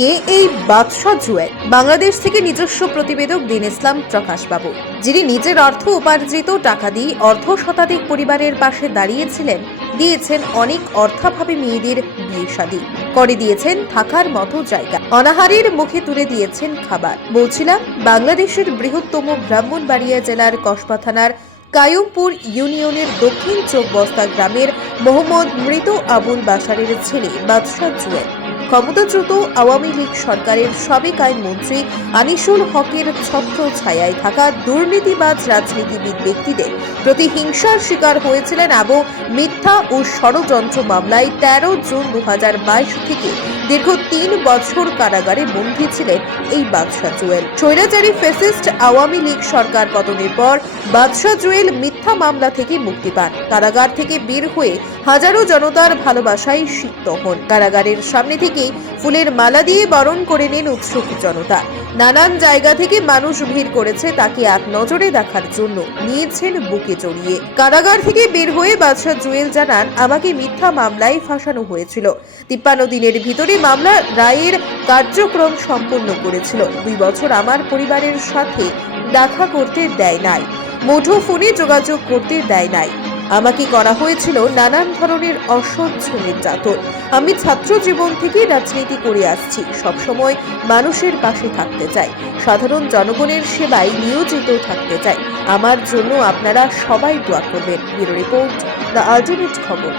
কে এই বাদশা জুয়েল? বাংলাদেশ থেকে নিজস্ব প্রতিবেদক দিন ইসলাম প্রকাশ বাবু, যিনি নিজের অর্থ উপার্জিত টাকা দিয়ে অর্ধ শতাধিক পরিবারের পাশে দাঁড়িয়েছিলেন, দিয়েছেন অনেক অর্থাভাবী মেয়েদের বিয়ে শাদী করে দিয়েছেন থাকার মতো জায়গা, অনাহারের মুখে তুলে দিয়েছেন খাবার। বলছিলাম, বাংলাদেশের বৃহত্তম ব্রাহ্মণবাড়িয়া জেলার কসবা থানার কায়ুমপুর ইউনিয়নের দক্ষিণ চোকবস্তা গ্রামের মোহাম্মদ মৃত আবুল বাশারের ছেলে বাদশা জুয়েল ক্ষমতাচ্যুত আওয়ামী লীগ সরকারের সাবেক আইনমন্ত্রী আনিসুল হকের ছত্র ছায়ায় থাকা দুর্নীতিবাজ রাজনীতিবিদ ব্যক্তিদের প্রতি হিংসার শিকার হয়েছিলেন এবং মিথ্যা ও ষড়যন্ত্র মামলায় ১৩ জুন ২০২২ থেকে দীর্ঘ ৩ বছর কারাগারে বন্দী ছিলেন এই বাদশা জুয়েল। স্বৈরাচারী ফ্যাসিস্ট আওয়ামী লীগ সরকার পতনের পর বাদশা জুয়েল মিথ্যা মামলা থেকে মুক্তি পান। কারাগার থেকে বের হয়ে হাজারো জনতার ভালোবাসায় সিক্ত হন। কারাগারের সামনে থেকে ফুলের মালা দিয়ে বরণ করে নেন উৎসুক জনতা। নানান জায়গা থেকে মানুষ ভিড় করেছে তাকে এক নজরে দেখার জন্য, নিয়েছেন বুকে জড়িয়ে। কারাগার থেকে বের হয়ে বাদশা জুয়েল জানান, আমাকে মিথ্যা মামলায় ফাঁসানো হয়েছিল। ৫৩ দিনের ভিতরে মামলা রায়ের কার্যক্রম সম্পন্ন করেছিল। ২ বছর আমার পরিবারের সাথে দেখা করতে দেয় নাই, মুঠো ফোনে যোগাযোগ করতে দেয় নাই। আমাকে করা হয়েছিল নানান ধরনের অসহ্য নির্যাতন। আমি ছাত্র জীবন থেকে রাজনীতি করে আসছি, সবসময় মানুষের পাশে থাকতে চাই, সাধারণ জনগণের সেবায় নিয়োজিত থাকতে চাই। আমার জন্য আপনারা সবাই দোয়া করবেন। ব্যুরো রিপোর্ট, দ্য আল্টিমেট খবর।